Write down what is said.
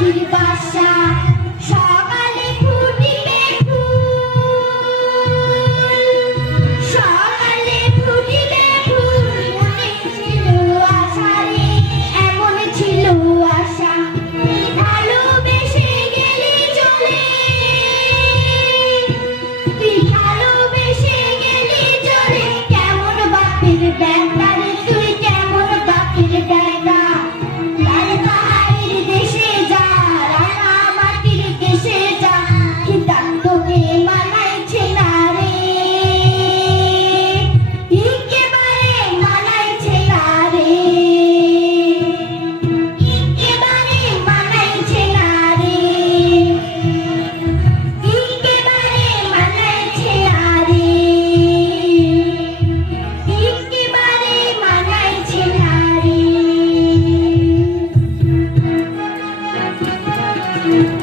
পাখির বাসা? সব you.